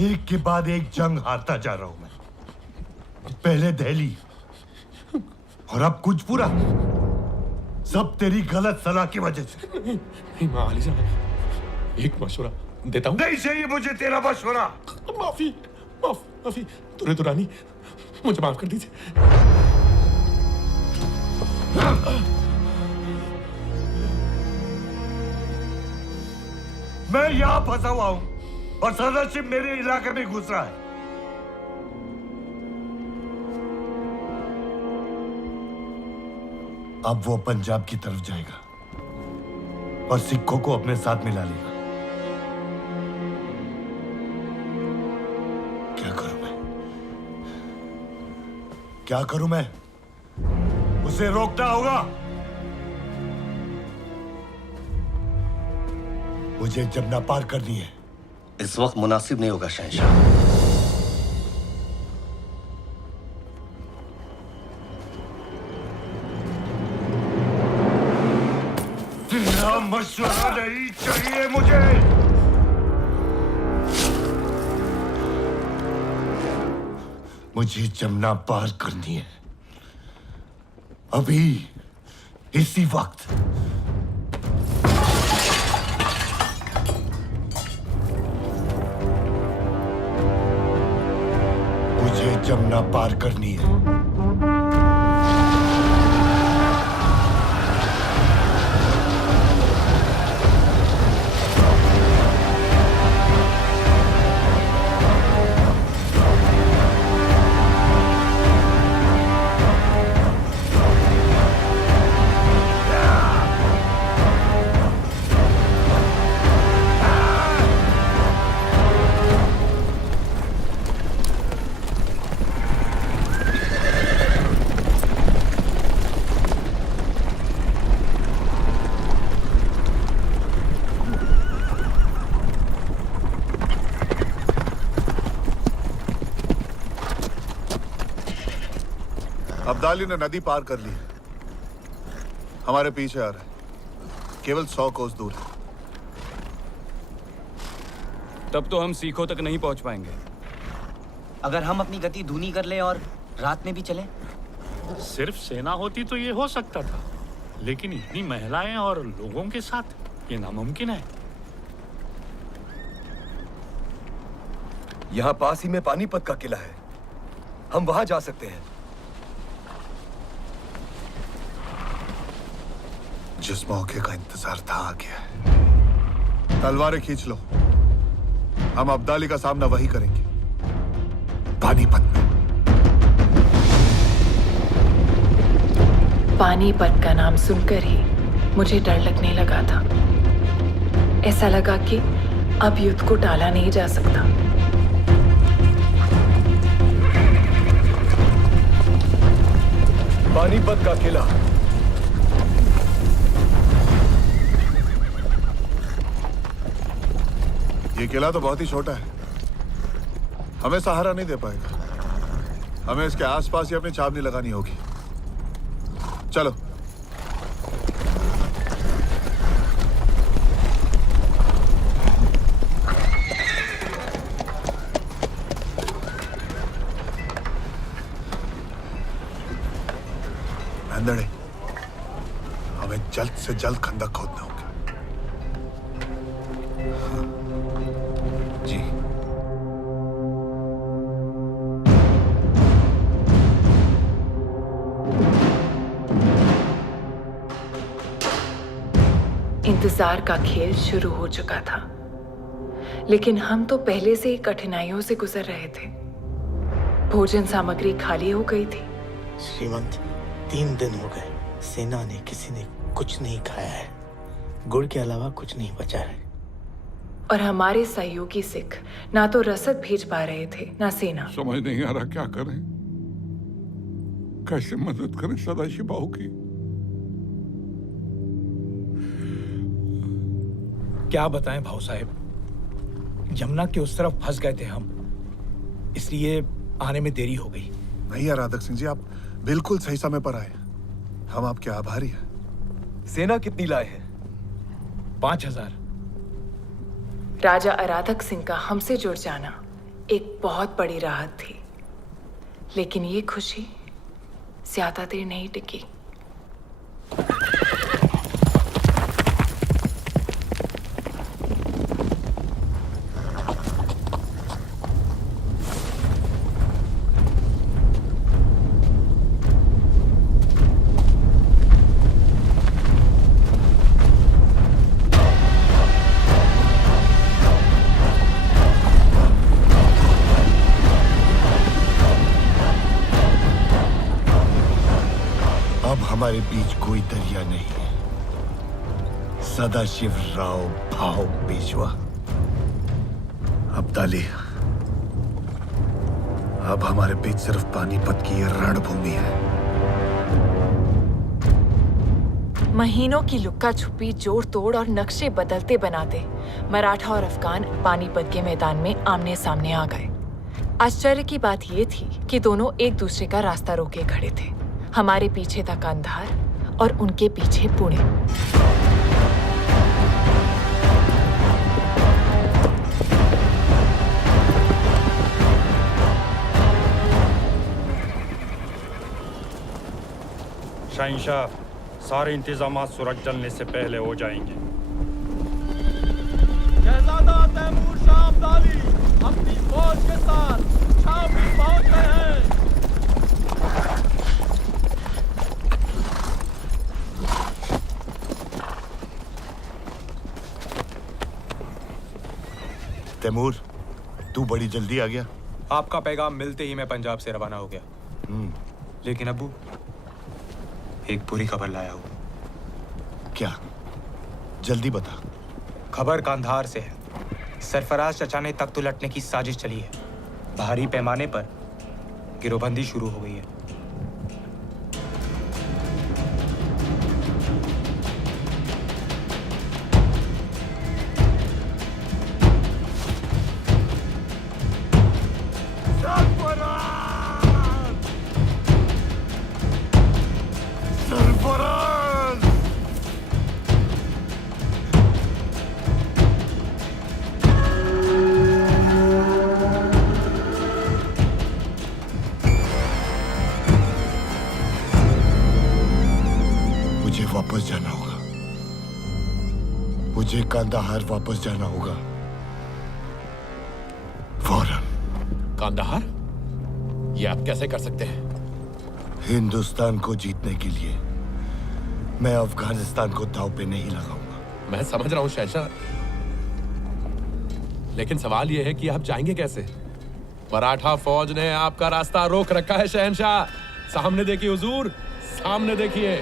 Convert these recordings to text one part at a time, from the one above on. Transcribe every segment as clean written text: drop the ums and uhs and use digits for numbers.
एक के बाद एक जंग हारता जा रहा हूं मैं। पहले दिल्ली और अब कुछ पूरा, सब तेरी गलत सलाह की वजह से। माली साहब, एक मशवरा देता हूँ। नहीं चाहिए मुझे तेरा मशवरा। माफी माफी तूने तो रानी, मुझे माफ कर दीजिए। मैं यहां फंसा हुआ हूं और सदरशिप मेरे इलाके में घुस रहा है। अब वो पंजाब की तरफ जाएगा और सिखों को अपने साथ मिला लेगा। क्या करूं मैं? उसे रोकना होगा। मुझे जमुना पार करनी है। इस वक्त मुनासिब नहीं होगा शहंशाह। तेरा मशवरा नहीं चाहिए मुझे। मुझे जमुना पार करनी है, अभी, इसी वक्त। मुझे जमुना पार करनी है। अब्दाली ने नदी पार कर ली, हमारे पीछे आ रहा है, केवल 100 कोस दूर है। तब तो हम सीखों तक नहीं पहुंच पाएंगे। अगर हम अपनी गति धीमी कर ले और रात में भी चले? सिर्फ सेना होती तो ये हो सकता था, लेकिन इतनी महिलाएं और लोगों के साथ ये नामुमकिन है। यहाँ पास ही में पानीपत का किला है, हम वहां जा सकते हैं। जिस मौके का इंतजार था आ गया है। तलवारें खींच लो, हम अब्दाली का सामना वही करेंगे, पानीपत में। पानीपत का नाम सुनकर ही मुझे डर लगने लगा था। ऐसा लगा कि अब युद्ध को टाला नहीं जा सकता। पानीपत का किला। ये किला तो बहुत ही छोटा है, हमें सहारा नहीं दे पाएगा। हमें इसके आसपास ही अपनी छावनी लगानी होगी। चलो। अंदड़े, हमें जल्द से जल्द खंदक खोदना होगा। जी। इंतजार का खेल शुरू हो चुका था, लेकिन हम तो पहले से ही कठिनाइयों से गुजर रहे थे। भोजन सामग्री खाली हो गई थी। श्रीमंत, 3 दिन हो गए, सेना ने किसी ने कुछ नहीं खाया है। गुड़ के अलावा कुछ नहीं बचा है। और हमारे सहयोगी सिख ना तो रसद भेज पा रहे थे, ना सेना। समझ नहीं आ रहा क्या करें, कैसे मदद करें सदाशिव बाहू की। क्या बताएं भाऊ साहब, यमुना के उस तरफ फंस गए थे हम, इसलिए आने में देरी हो गई। नहीं यार राधक सिंह जी, आप बिल्कुल सही समय पर आए। हम आपके आभारी हैं। सेना कितनी लाए हैं? 5,000। राजा अराधक सिंह का हमसे जुड़ जाना एक बहुत बड़ी राहत थी, लेकिन ये खुशी ज्यादा देर नहीं टिकी। अब हमारे बीच कोई दरिया नहीं है। सदाशिव राव भाव पेशवा। अब्दाली, अब हमारे बीच सिर्फ पानीपत की ये रणभूमि है। महीनों की लुक्का छुपी, जोड़ तोड़ और नक्शे बदलते बनाते मराठा और अफगान पानीपत के मैदान में आमने सामने आ गए। आश्चर्य की बात यह थी कि दोनों एक दूसरे का रास्ता रोके खड़े थे। हमारे पीछे था कांधार और उनके पीछे पुणे। शहंशाह, सारे इंतजामात सूरज जलने से पहले हो जाएंगे। शहजादा तैमूर शाह अब्दाली अपनी फौज के साथ छावनी पहुंच गए हैं। तैमूर, तू बड़ी जल्दी आ गया। आपका पैगाम मिलते ही मैं पंजाब से रवाना हो गया। लेकिन अब्बू, एक बुरी खबर लाया हूं। क्या? जल्दी बता। खबर कांधार से है। सरफराज चचा ने तख्त उलटने की साजिश चली है। भारी पैमाने पर गिरोहबंदी शुरू हो गई है। मुझे वापस जाना होगा। मुझे कांदाहार वापस जाना होगा फौरन। कांदाहार? ये आप कैसे कर सकते हैं? हिंदुस्तान को जीतने के लिए मैं अफगानिस्तान को दांव पे नहीं लगाऊंगा। मैं समझ रहा हूं शहंशाह, लेकिन सवाल यह है कि आप जाएंगे कैसे? मराठा फौज ने आपका रास्ता रोक रखा है शहंशाह। सामने देखिए हुजूर, सामने देखिए।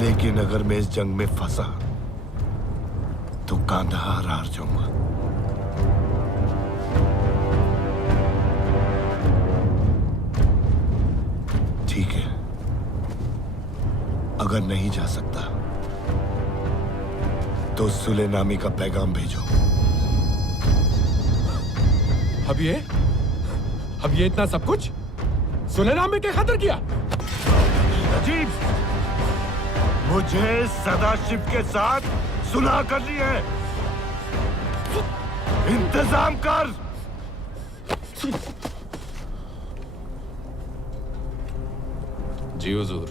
लेकिन अगर मैं इस जंग में फंसा तो कांधार हार जाऊंगा। ठीक है, अगर नहीं जा सकता तो सुलेनामी का पैगाम भेजो। अब ये इतना सब कुछ सुलेनामी के खातिर किया? अजीब, मुझे सदाशिव के साथ सुलह करनी है। इंतजाम कर। जी हुजूर।